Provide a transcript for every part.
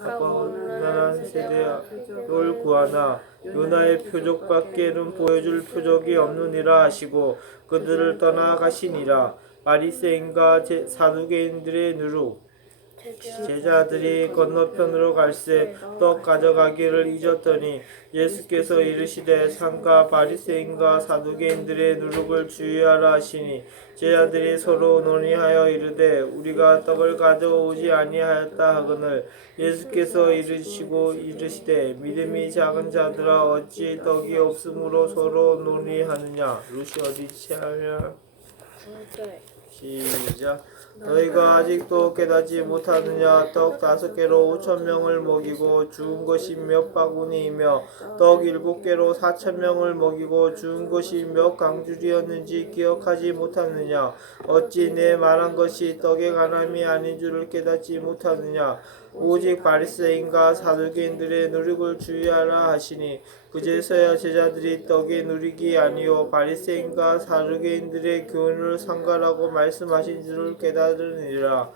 악하고 음란한 세대를 구하나 요나의 표적밖에는 보여줄 표적이 없느니라 하시고 그들을 떠나 가시니라. 바리새인과 사두개인들의 누룩. 제자들이 건너편으로 갈새 떡 가져가기를 잊었더니 예수께서 이르시되 상가 바리새인과 사두개인들의 누룩을 주의하라 하시니 제자들이 서로 논의하여 이르되 우리가 떡을 가져오지 아니하였다 하거늘 예수께서 이르시되 믿음이 작은 자들아 어찌 떡이 없으므로 서로 논의하느냐. 루시 어디지 하면 시작. 너희가 아직도 깨닫지 못하느냐. 떡 5개로 5,000명을 먹이고 죽은 것이 몇 바구니이며 떡 7개로 4,000명을 먹이고 죽은 것이 몇 강줄이었는지 기억하지 못하느냐. 어찌 내 말한 것이 떡에 관함이 아닌 줄을 깨닫지 못하느냐. 오직 바리새인과 사두개인들의 누룩을 주의하라 하시니 그제서야 제자들이 떡의 누룩이 아니요 바리새인과 사두개인들의 교훈을 상가라고 말씀하신 줄을 깨달으니라.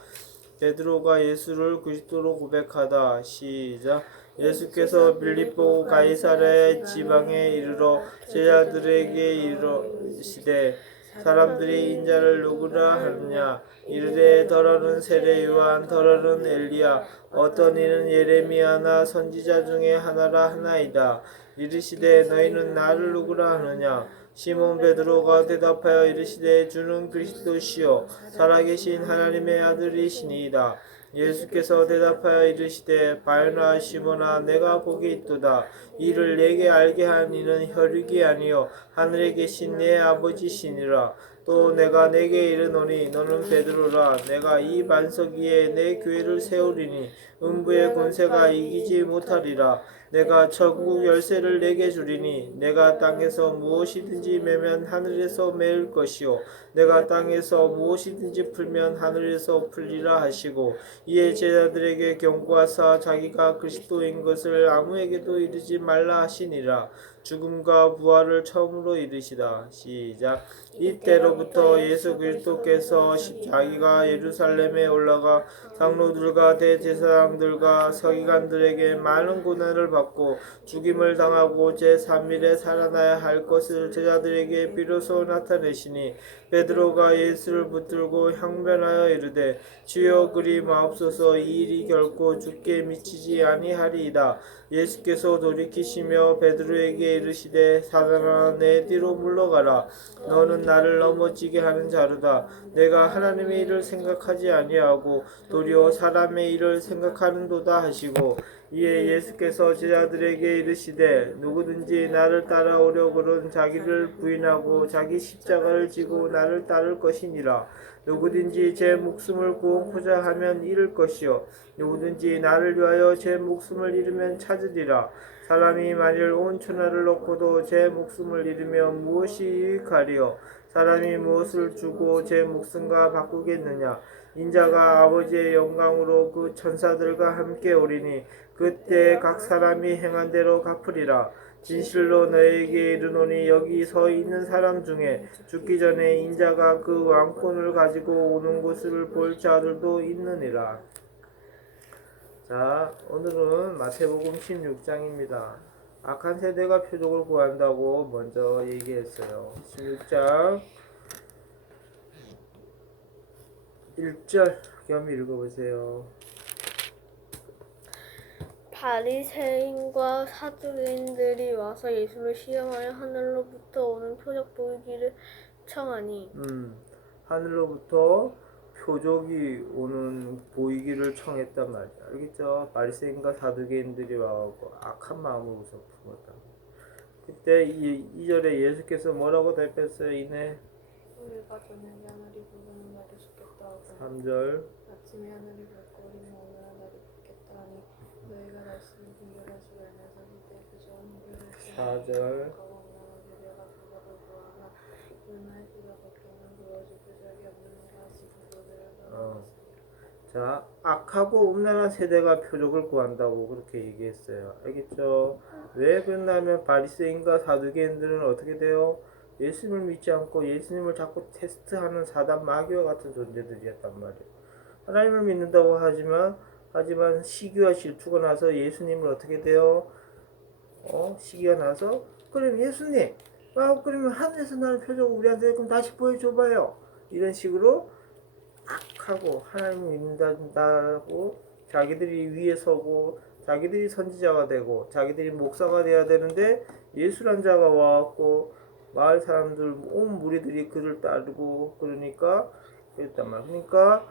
베드로가 예수를 그리스도로 고백하다. 시작. 예수께서 빌립보 가이사랴 지방에 이르러 제자들에게 이르시되 사람들이 인자를 누구라 하느냐. 이르되 더러는 세례 요한 더러는 엘리야 어떤 이는 예레미야나 선지자 중에 하나라 하나이다. 이르시되 너희는 나를 누구라 하느냐. 시몬 베드로가 대답하여 이르시되 주는 그리스도시요 살아계신 하나님의 아들이시니이다. 예수께서 대답하여 이르시되 바요나 시몬아 내가 복이 있도다. 이를 내게 알게 한 이는 혈육이 아니요 하늘에 계신 내 아버지시니라. 또 내가 내게 이르노니 너는 베드로라. 내가 이 반석 위에 내 교회를 세우리니 음부의 권세가 이기지 못하리라. 내가 천국 열쇠를 내게 주리니 내가 땅에서 무엇이든지 매면 하늘에서 매일 것이요 내가 땅에서 무엇이든지 풀면 하늘에서 풀리라 하시고 이에 제자들에게 경고하사 자기가 그리스도인 것을 아무에게도 이르지 말라 하시니라. 죽음과 부활을 처음으로 이르시다. 시작. 이때로부터 예수 그리스도께서 자기가 예루살렘에 올라가 장로들과 대제사장들과 서기관들에게 많은 고난을 받고 죽임을 당하고 제3일에 살아나야 할 것을 제자들에게 비로소 나타내시니 베드로가 예수를 붙들고 항변하여 이르되 주여 그리 마옵소서 이 일이 결코 죽게 미치지 아니하리이다. 예수께서 돌이키시며 베드로에게 이르시되 사단아 내 뒤로 물러가라. 너는 나를 넘어지게 하는 자로다. 내가 하나님의 일을 생각하지 아니하고 도리어 사람의 일을 생각하는도다 하시고 이에 예수께서 제자들에게 이르시되 누구든지 나를 따라오려거든 자기를 부인하고 자기 십자가를 지고 나를 따를 것이니라. 누구든지 제 목숨을 구원코자 하면 잃을 것이요 누구든지 나를 위하여 제 목숨을 잃으면 찾으리라. 사람이 만일 온 천하를 얻고도 제 목숨을 잃으면 무엇이 유익하리요. 사람이 무엇을 주고 제 목숨과 바꾸겠느냐. 인자가 아버지의 영광으로 그 천사들과 함께 오리니 그때 각 사람이 행한 대로 갚으리라. 진실로 너에게 이르노니 여기 서 있는 사람 중에 죽기 전에 인자가 그 왕권을 가지고 오는 것을 볼 자들도 있느니라. 자, 오늘은 마태복음 16장입니다. 악한 세대가 표적을 구한다고 먼저 얘기했어요. 16장 1절 겸 읽어보세요. 바리새인과 사두개인들이 와서 예수를 시험하여 하늘로부터 오는 표적 보이기를 청하니 하늘로부터 표적이 오는 보이기를 청했단 말이야. 알겠죠? 바리새인과 사두개인들이 와서 악한 마음으로서 품었다. 그때 2절에 예수께서 뭐라고 대답했어요? 이내 우리가 저녁에 하늘이 부르는 날이 좋겠다 하고 3절 아침에 하늘이 밝고 우리는 오늘 날이 좋겠다 하니 너희가 날씨를 분별할 줄 알면서 이때 그저 한결을 4절 가고 온난한 세대가 표적을 구하나 요나의 표적밖에는 보여줄 표적이 없느니라 하시고 그들을 떠나갔습니다. 자, 악하고 음란한 세대가 표적을 구한다고 그렇게 얘기했어요. 알겠죠? 왜 그러냐면 바리새인과 사두개인들은 어떻게 돼요? 예수님을 믿지 않고 예수님을 자꾸 테스트하는 사단 마귀와 같은 존재들이었단 말이에요. 하나님을 믿는다고 하지만 하지만 시기와 질투가 나서 예수님을 어떻게 돼요? 시기가 나서 그럼 예수님, 그러면 하늘에서 나는 표적 우리한테 그럼 다시 보여줘봐요. 이런 식으로 악하고 하나님을 믿는다고 자기들이 위에 서고 자기들이 선지자가 되고 자기들이 목사가 돼야 되는데 예수란 자가 와갖고 마을 사람들 온 무리들이 그를 따르고 그러니까 그랬단 말이야. 그러니까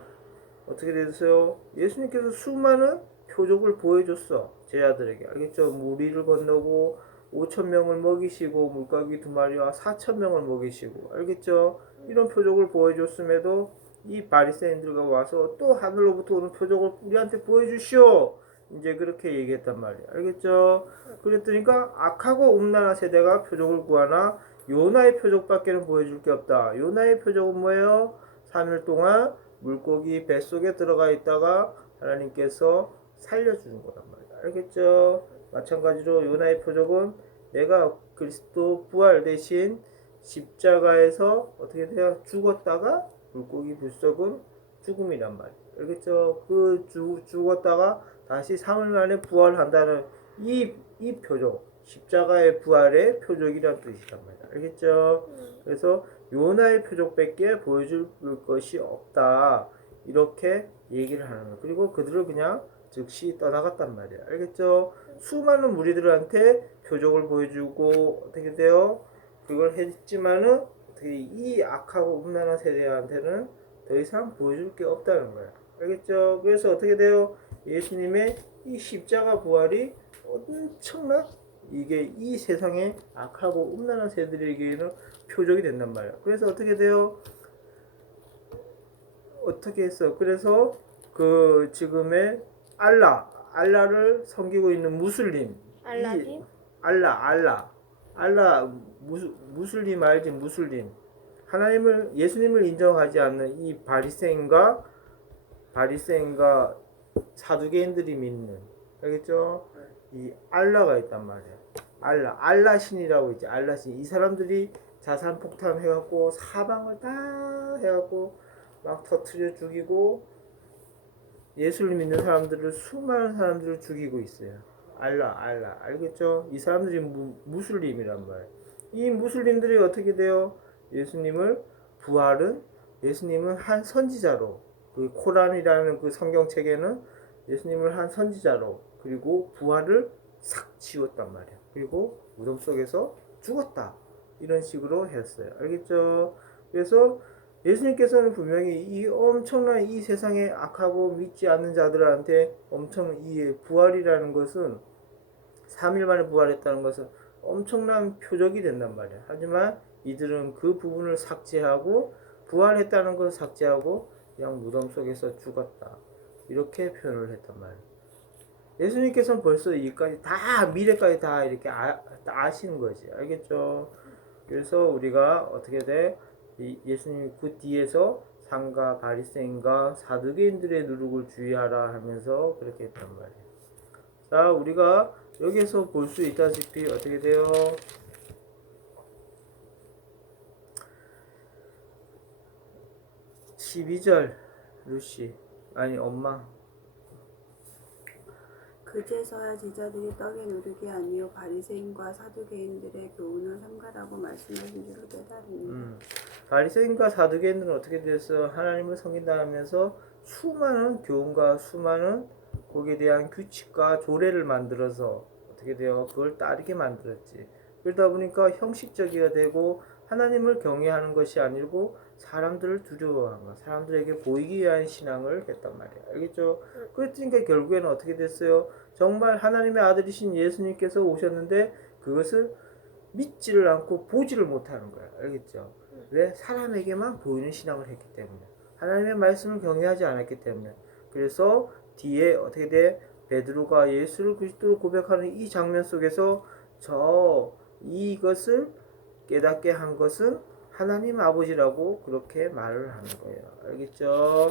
어떻게 됐어요? 예수님께서 수많은 표적을 보여줬어. 제자들에게. 알겠죠? 무리를 건너고 5천 명을 먹이시고 물고기 2마리와 4천 명을 먹이시고 알겠죠? 이런 표적을 보여줬음에도 이 바리새인들과 와서 또 하늘로부터 오는 표적을 우리한테 보여주시오. 이제 그렇게 얘기했단 말이야. 알겠죠? 그랬더니까 악하고 음란한 세대가 표적을 구하나 요나의 표적밖에는 보여줄 게 없다. 요나의 표적은 뭐예요? 3일 동안 물고기 뱃속에 들어가 있다가 하나님께서 살려주는 거란 말이야. 알겠죠? 마찬가지로 요나의 표적은 내가 그리스도 부활 대신 십자가에서 어떻게 돼요? 죽었다가 물고기 뱃속은 죽음이란 말이야. 알겠죠? 그 죽었다가 다시 3일 만에 부활한다는 이 표적, 십자가의 부활의 표적이란 뜻이란 말이야. 알겠죠? 그래서 요나의 표적밖에 보여줄 것이 없다. 이렇게 얘기를 하는 거야. 그리고 그들을 그냥 즉시 떠나갔단 말이야. 알겠죠? 수많은 무리들한테 표적을 보여주고 어떻게 돼요? 그걸 했지만은 어떻게 이 악하고 음란한 세대한테는 더 이상 보여줄 게 없다는 거야. 알겠죠? 그래서 어떻게 돼요? 예수님의 이 십자가 부활이 엄청난 이게 이 세상의 악하고 음란한 세대에게는 표적이 된단 말이야. 그래서 어떻게 돼요? 어떻게 했어? 그래서 그 지금의 알라를 섬기고 있는 무슬림 알라딘? 알라 무슬림 알지? 무슬림 하나님을 예수님을 인정하지 않는 이 바리새인과 사두개인들이 믿는 알겠죠? 이 알라가 있단 말이야. 알라 신이라고 있지. 알라 신. 이 사람들이 자산 폭탄 해갖고 사방을 다 해갖고 막 터트려 죽이고 예수를 믿는 사람들을 수많은 사람들을 죽이고 있어요. 알라 알겠죠? 이 사람들이 무슬림이란 말이야. 이 무슬림들이 어떻게 돼요? 예수님은 한 선지자로 그 코란이라는 그 성경책에는 예수님을 한 선지자로 그리고 부활을 싹 지웠단 말이야. 그리고 무덤 속에서 죽었다. 이런 식으로 했어요. 알겠죠? 그래서 예수님께서는 분명히 이 엄청난 이 세상에 악하고 믿지 않는 자들한테 이 부활이라는 것은 3일 만에 부활했다는 것은 엄청난 표적이 된단 말이야. 하지만 이들은 그 부분을 삭제하고 부활했다는 것을 삭제하고 그냥 무덤 속에서 죽었다. 이렇게 표현을 했단 말이야. 예수님께서는 벌써 이까지 다 미래까지 다 이렇게 아시는 거지. 알겠죠? 그래서 우리가 어떻게 돼? 예수님이 그 뒤에서 상가 바리새인과 사두개인들의 누룩을 주의하라 하면서 그렇게 했단 말이에요. 자, 우리가 여기서 볼 수 있다시피 어떻게 돼요? 12절 루시 아니 엄마 그제서야 제자들이 떡에 누르게 아니요 바리새인과 사두개인들의 교훈을 삼가라고 말씀하신 줄을 깨달으니 바리새인과 사두개인들은 어떻게 됐어? 하나님을 섬긴다 하면서 수많은 교훈과 수많은 거기에 대한 규칙과 조례를 만들어서 어떻게 돼요? 그걸 따르게 만들었지. 그러다 보니까 형식적이가 되고 하나님을 경외하는 것이 아니고 사람들을 두려워하는 거, 사람들에게 보이기 위한 신앙을 했단 말이야. 알겠죠? 그랬으니까 결국에는 어떻게 됐어요? 정말 하나님의 아들이신 예수님께서 오셨는데 그것을 믿지를 않고 보지를 못하는 거야. 알겠죠? 왜? 사람에게만 보이는 신앙을 했기 때문에. 하나님의 말씀을 경외하지 않았기 때문에. 그래서 뒤에 어떻게 돼? 베드로가 예수를 그리스도로 고백하는 이 장면 속에서 이것을 깨닫게 한 것은 하나님 아버지라고 그렇게 말을 하는 거예요. 알겠죠?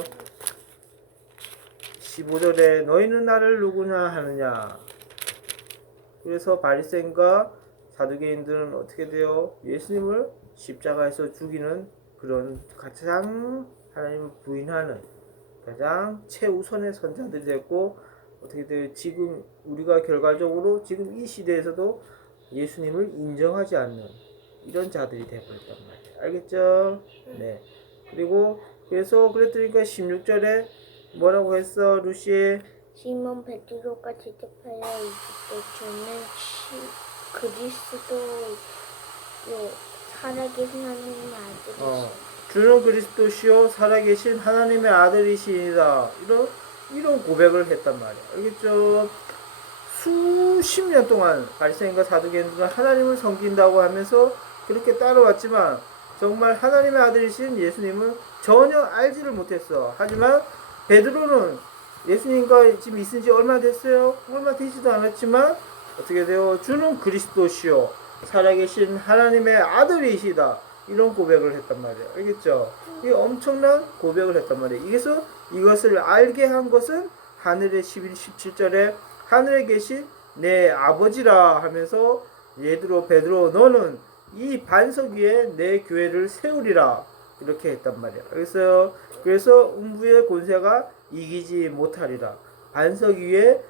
15절에 너희는 나를 누구냐 하느냐. 그래서 바리새인과 사두개인들은 어떻게 돼요? 예수님을 십자가에서 죽이는 그런 가장 하나님을 부인하는 가장 최우선의 선자들이 됐고 어떻게 돼요? 지금 우리가 결과적으로 지금 이 시대에서도 예수님을 인정하지 않는 이런 자들이 되어버렸단 말이에요. 알겠죠? 네. 그리고 그래서 그랬더니까 16절에 뭐라고 했어, 루시? 시몬 베드로가 대답하여 이르되 주는 그리스도요 살아계신 하나님의 아들이시오. 주는 그리스도시요 살아계신 하나님의 아들이시다. 이런 고백을 했단 말이에요. 알겠죠? 수십 년 동안 바리새인과 사두개인들은 하나님을 섬긴다고 하면서 그렇게 따라왔지만 정말 하나님의 아들이신 예수님을 전혀 알지를 못했어. 하지만 베드로는 예수님과 지금 있은 지 얼마 됐어요? 얼마 되지도 않았지만 어떻게 돼요? 주는 그리스도시요 살아계신 하나님의 아들이시다. 이런 고백을 했단 말이에요. 알겠죠? 이 엄청난 고백을 했단 말이에요. 이것을 알게 한 것은 하늘의 11, 17절에 하늘에 계신 내 아버지라 하면서 베드로 너는 이 반석 위에 내 교회를 세우리라 이렇게 했단 말이에요. 그래서 음부의 권세가 이기지 못하리라. 반석 위에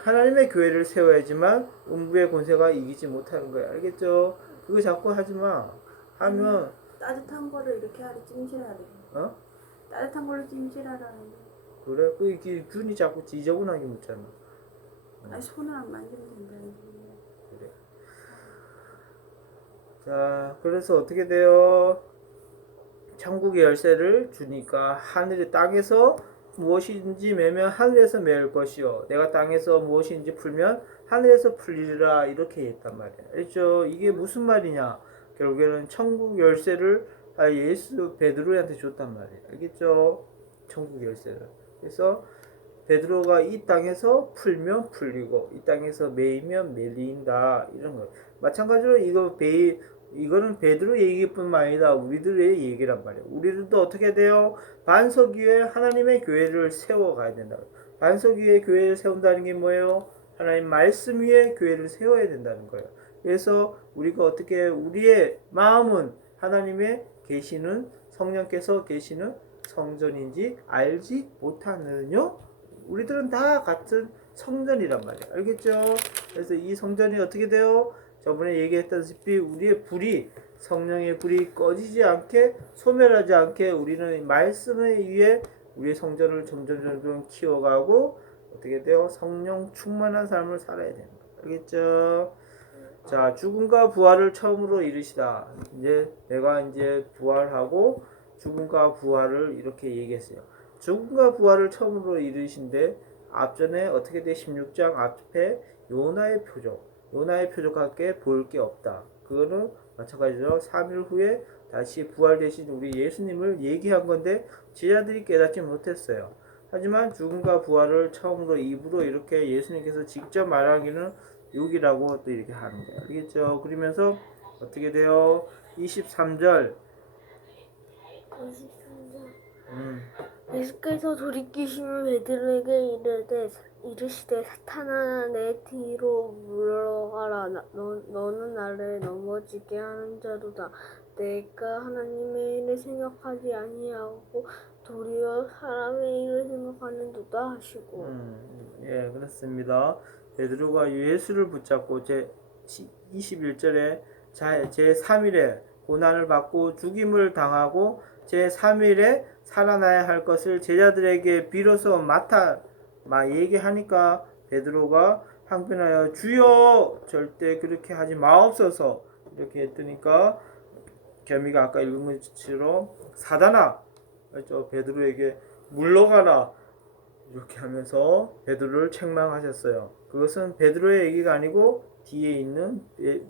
하나님의 교회를 세워야지만 음부의 권세가 이기지 못하는 거야. 알겠죠? 그거 자꾸 하지 마. 하면 따뜻한 거를 이렇게 하래 찜질하래. 따뜻한 걸로 찜질하라는. 그래? 그 균이 자꾸 지저분하게 묻잖아. 아니 손을 안 만지면 된다는 소리야. 그래. 자, 그래서 어떻게 돼요? 천국의 열쇠를 주니까 하늘의 땅에서 무엇인지 매면 하늘에서 매일 것이요 내가 땅에서 무엇인지 풀면 하늘에서 풀리리라 이렇게 했단 말이야. 알죠? 이게 무슨 말이냐? 결국에는 천국 열쇠를 베드로한테 줬단 말이에요. 알겠죠? 천국 열쇠를. 그래서 베드로가 이 땅에서 풀면 풀리고 이 땅에서 매이면 매린다 이런 거. 마찬가지로 이거는 베드로 얘기뿐만 아니라 우리들의 얘기란 말이에요. 우리들도 어떻게 돼요? 반석 위에 하나님의 교회를 세워가야 된다. 반석 위에 교회를 세운다는 게 뭐예요? 하나님 말씀 위에 교회를 세워야 된다는 거예요. 그래서 우리가 어떻게 우리의 마음은 하나님의 계시는 성령께서 계시는 성전인지 알지 못하느냐? 우리들은 다 같은 성전이란 말이에요. 알겠죠? 그래서 이 성전이 어떻게 돼요? 저번에 얘기했다시피 우리의 불이 성령의 불이 꺼지지 않게 소멸하지 않게 우리는 말씀에 의해 우리의 성전을 점점 키워가고 어떻게 돼요? 성령 충만한 삶을 살아야 되는 거예요. 알겠죠? 자, 죽음과 부활을 처음으로 이르시다. 내가 부활하고 죽음과 부활을 이렇게 얘기했어요. 죽음과 부활을 처음으로 이르신데 앞전에 어떻게 돼? 16장 앞에 요나의 표적밖에 볼 게 없다. 그거는 마찬가지로 3일 후에 다시 부활되신 우리 예수님을 얘기한 건데 제자들이 깨닫지 못했어요. 하지만 죽음과 부활을 처음으로 입으로 이렇게 예수님께서 직접 말하기는 여기라고 또 이렇게 하는 거예요. 알겠죠? 그러면서 어떻게 돼요? 23절. 예수께서 돌이키시며 베드로에게 이르시되 사탄아 내 뒤로 물러가라. 너는 나를 넘어지게 하는 자로다. 내가 하나님의 일을 생각하지 아니하고 도리어 사람의 일을 생각하는도다 하시고. 예, 그렇습니다. 베드로가 예수를 붙잡고 제 21절에 제 3일에 고난을 받고 죽임을 당하고 제 3일에 살아나야 할 것을 제자들에게 비로소 얘기하니까 베드로가 항변하여 주여 절대 그렇게 하지 마옵소서 이렇게 했더니까 겸이가 아까 읽은 것처럼 사단아 베드로에게 물러가라 이렇게 하면서 베드로를 책망하셨어요. 그것은 베드로의 얘기가 아니고 뒤에 있는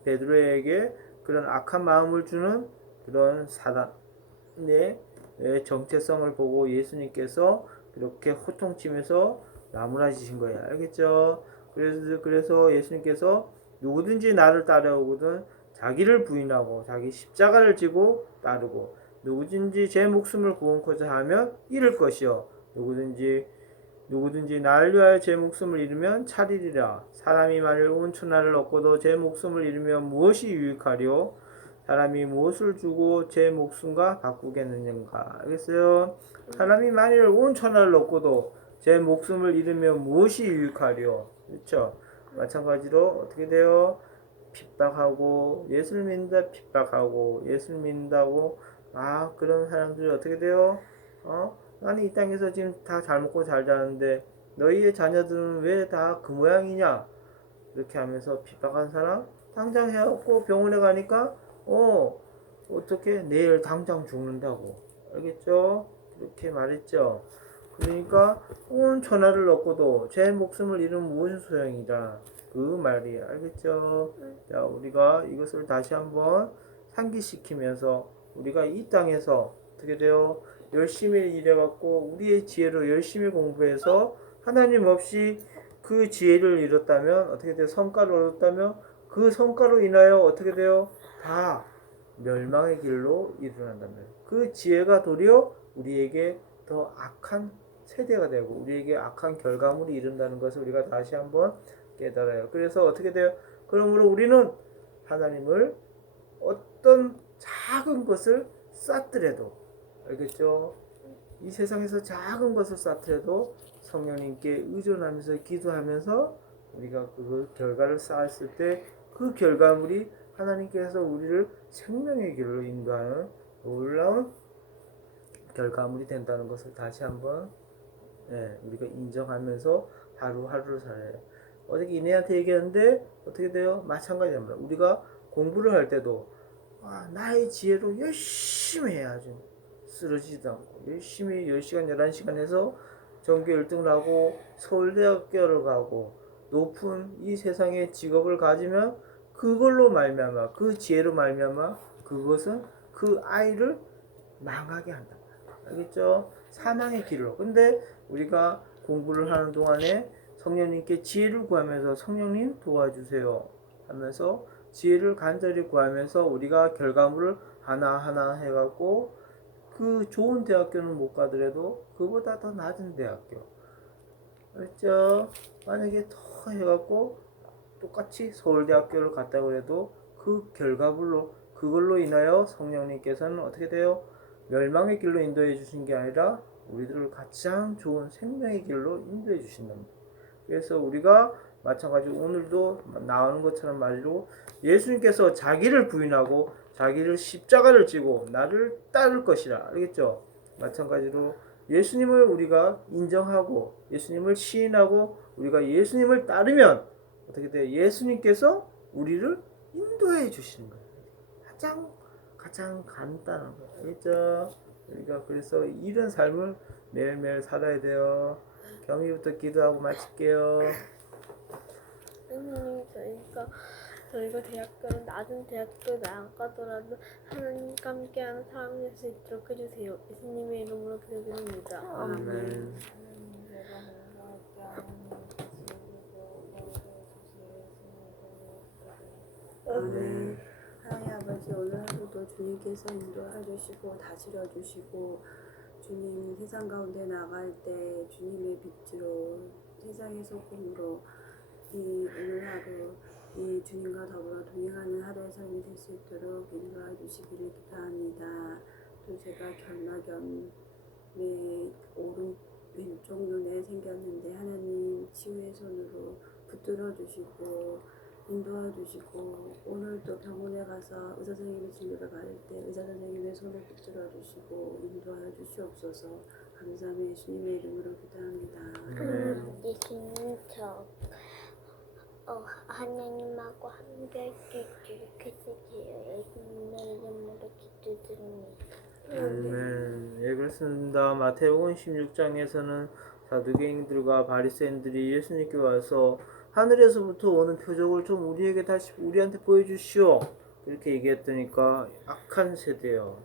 베드로에게 그런 악한 마음을 주는 그런 사단의 정체성을 보고 예수님께서 그렇게 호통치면서 나무라지신 거예요. 알겠죠? 그래서 예수님께서 누구든지 나를 따라오거든 자기를 부인하고 자기 십자가를 지고 따르고 누구든지 제 목숨을 구원코자 하면 잃을 것이요 누구든지 나를 위하여 제 목숨을 잃으면 차리리라. 사람이 만일 온 천하를 얻고도 제 목숨을 잃으면 무엇이 유익하리요? 사람이 무엇을 주고 제 목숨과 바꾸겠느냐가. 알겠어요? 사람이 만일 온 천하를 얻고도 제 목숨을 잃으면 무엇이 유익하리요? 그렇죠? 마찬가지로 어떻게 돼요? 핍박하고 예수를 믿는다 핍박하고 예수를 믿는다고 그런 사람들이 어떻게 돼요? 나는 이 땅에서 지금 다 잘 먹고 잘 자는데 너희의 자녀들은 왜 다 그 모양이냐? 이렇게 하면서 핍박한 사람 당장 해갖고 병원에 가니까 어떻게 내일 당장 죽는다고. 알겠죠? 그렇게 말했죠. 그러니까 온 천하를 얻고도 제 목숨을 잃으면 무슨 소용이다. 그 말이. 알겠죠? 자, 우리가 이것을 다시 한번 상기시키면서 우리가 이 땅에서 어떻게 돼요? 열심히 일해갖고 우리의 지혜로 열심히 공부해서 하나님 없이 그 지혜를 잃었다면 어떻게 돼요? 성과를 얻었다면 그 성과로 인하여 어떻게 돼요? 다 멸망의 길로 일어난다면 그 지혜가 도리어 우리에게 더 악한 세대가 되고 우리에게 악한 결과물이 이른다는 것을 우리가 다시 한번 깨달아요. 그래서 어떻게 돼요? 그러므로 우리는 하나님을 어떤 작은 것을 쌓더라도 알겠죠? 이 세상에서 작은 것을 쌓더라도 성령님께 의존하면서 기도하면서 우리가 그 결과를 쌓았을 때 그 결과물이 하나님께서 우리를 생명의 길로 인도하는 놀라운 결과물이 된다는 것을 다시 한번 우리가 인정하면서 하루하루를 살아요. 어저께 이내한테 얘기했는데 어떻게 돼요? 마찬가지입니다. 우리가 공부를 할 때도 나의 지혜로 열심히 해야죠. 쓰러지지도 않고 열심히 10시간 11시간 해서 전교 1등을 하고 서울대학교를 가고 높은 이 세상의 직업을 가지면 그걸로 말미암아 그 지혜로 말미암아 그것은 그 아이를 망하게 한다. 알겠죠? 사망의 길로. 근데 우리가 공부를 하는 동안에 성령님께 지혜를 구하면서 성령님 도와주세요 하면서 지혜를 간절히 구하면서 우리가 결과물을 하나하나 해갖고 그 좋은 대학교는 못 가더라도 그보다 더 낮은 대학교. 그렇죠? 만약에 더 해갖고 똑같이 서울대학교를 갔다고 해도 그 결과물로 그걸로 인하여 성령님께서는 어떻게 돼요? 멸망의 길로 인도해 주신 게 아니라 우리들을 가장 좋은 생명의 길로 인도해 주신답니다. 그래서 우리가 마찬가지로 오늘도 나오는 것처럼 말로 예수님께서 자기를 부인하고 자기를 십자가를 지고 나를 따를 것이라. 알겠죠? 마찬가지로 예수님을 우리가 인정하고 예수님을 시인하고 우리가 예수님을 따르면 어떻게 돼요? 예수님께서 우리를 인도해 주시는 거예요. 가장 간단한 거예요. 알겠죠? 우리가 그래서 이런 삶을 매일매일 살아야 돼요. 경희부터 기도하고 마칠게요. 저희가 대학교는 낮은 대학교 나가더라도 하나님과 함께하는 사람이 될 수 있도록 해주세요. 예수님의 이름으로 기도드립니다. 아멘. 내가 공부할 때 하나님께 아멘. 하나님 아버지, 오늘 하루도 주님께서 인도해 주시고 다스려 주시고 주님 세상 가운데 나갈 때 주님의 빛으로 세상의 소금으로 이 오늘 하루 이 주님과 더불어 동행하는 하루의 삶이 될 수 있도록 인도해 주시기를 기도합니다. 또 제가 결막염에 오른 왼쪽 눈에 생겼는데 하나님 치유의 손으로 붙들어 주시고 인도해 주시고 오늘도 병원에 가서 의사 선생님의 진료를 받을 때 의사 선생님의 손을 붙들어 주시고 인도하여 주시옵소서. 감사하며 예수님의 이름으로 기도합니다. 예수님 하나님하고 함께 해주세요. 예수님의 이름으로 기도드립니다. 아멘. 예, 그렇습니다. 마태복음 16장에서는 사두개인들과 바리새인들이 예수님께 와서 하늘에서부터 오는 표적을 좀 우리한테 보여주시오. 그렇게 얘기했더니까 악한 세대요.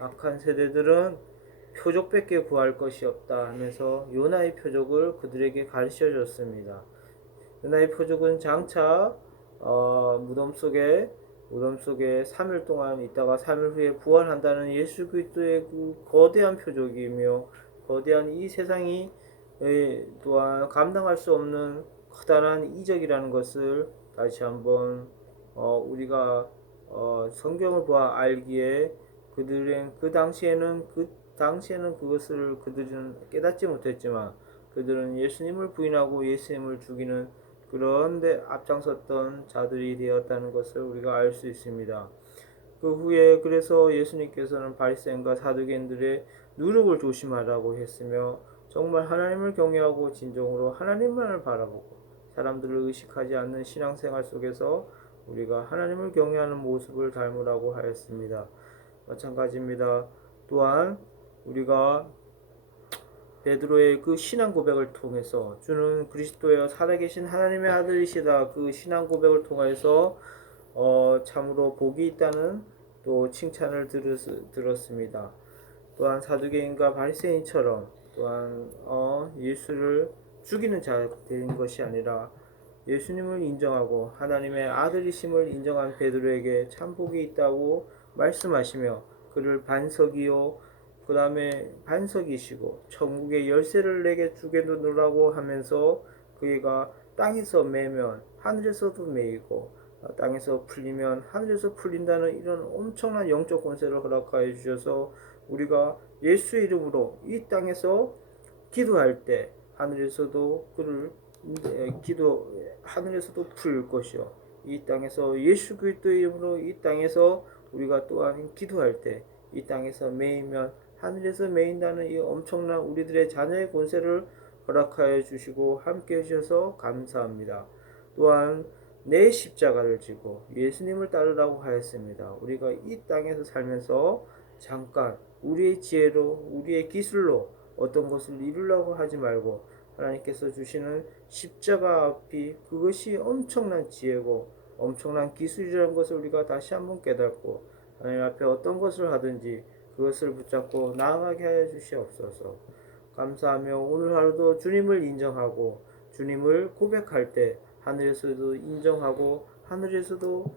악한 세대들은 표적밖에 구할 것이 없다 하면서 요나의 표적을 그들에게 가르쳐 줬습니다. 요나의 표적은 장차 무덤 속에 3일 동안 있다가 3일 후에 부활한다는 예수 그리스도의 그 거대한 표적이며 거대한 이 세상이 또한 감당할 수 없는 커다란 이적이라는 것을 다시 한번 우리가 성경을 보아 알기에 그들은 그 당시에는 그것을 그들은 깨닫지 못했지만 그들은 예수님을 부인하고 예수님을 죽이는 그런 데 앞장섰던 자들이 되었다는 것을 우리가 알 수 있습니다. 그 후에 그래서 예수님께서는 바리새인과 사두개인들의 누룩을 조심하라고 했으며 정말 하나님을 경외하고 진정으로 하나님만을 바라보고 사람들을 의식하지 않는 신앙생활 속에서 우리가 하나님을 경외하는 모습을 닮으라고 하였습니다. 마찬가지입니다. 또한 우리가 베드로의 그 신앙 고백을 통해서 주는 그리스도여 살아계신 하나님의 아들이시다 그 신앙 고백을 통해서 참으로 복이 있다는 또 칭찬을 들었습니다. 또한 사두개인과 바리새인처럼 또한 예수를 죽이는 자 된 것이 아니라 예수님을 인정하고 하나님의 아들이심을 인정한 베드로에게 참 복이 있다고 말씀하시며 그를 반석이요 그 다음에 반석이시고 천국의 열쇠를 내게 주겠노라고 하면서 그가 땅에서 매면 하늘에서도 매이고 땅에서 풀리면 하늘에서 풀린다는 이런 엄청난 영적 권세를 허락하여 주셔서 우리가 예수의 이름으로 이 땅에서 기도할 때 하늘에서도 그를 하늘에서도 풀릴 것이요 이 땅에서 예수 그리스도의 이름으로 이 땅에서 우리가 또한 기도할 때 이 땅에서 매이면 하늘에서 매인다는 이 엄청난 우리들의 자녀의 권세를 허락하여 주시고 함께 해주셔서 감사합니다. 또한 내 십자가를 지고 예수님을 따르라고 하였습니다. 우리가 이 땅에서 살면서 잠깐 우리의 지혜로 우리의 기술로 어떤 것을 이루려고 하지 말고 하나님께서 주시는 십자가 앞이 그것이 엄청난 지혜고 엄청난 기술이라는 것을 우리가 다시 한번 깨닫고 하나님 앞에 어떤 것을 하든지 그것을 붙잡고 나아가게 하여 주시옵소서. 감사하며 오늘 하루도 주님을 인정하고 주님을 고백할 때 하늘에서도 인정하고 하늘에서도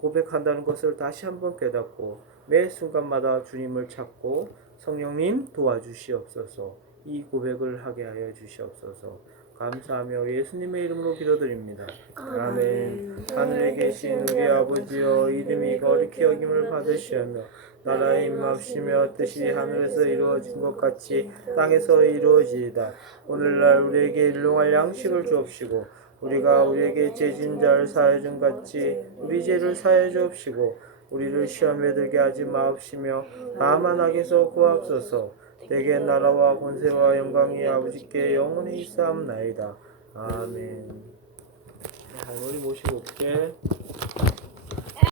고백한다는 것을 다시 한번 깨닫고 매 순간마다 주님을 찾고 성령님 도와주시옵소서. 이 고백을 하게 하여 주시옵소서. 감사하며 예수님의 이름으로 기도드립니다. 아멘. 하늘에 계신 우리 아버지여 이름이 거룩히 여김을 받으시오며 나라의 임하시며 뜻이 하늘에서 이루어진 것 같이 땅에서 이루어지이다. 오늘날 우리에게 일용할 양식을 주옵시고 우리가 우리에게 죄진 자를 사하여 준 같이 우리 죄를 사하여 주옵시고 우리를 시험에 들게 하지 마옵시며 다만 악에서 구하옵소서. 대개 나라와 권세와 영광이 아버지께 영원히 있사옵나이다. 아멘. 할머니 모시고 올게.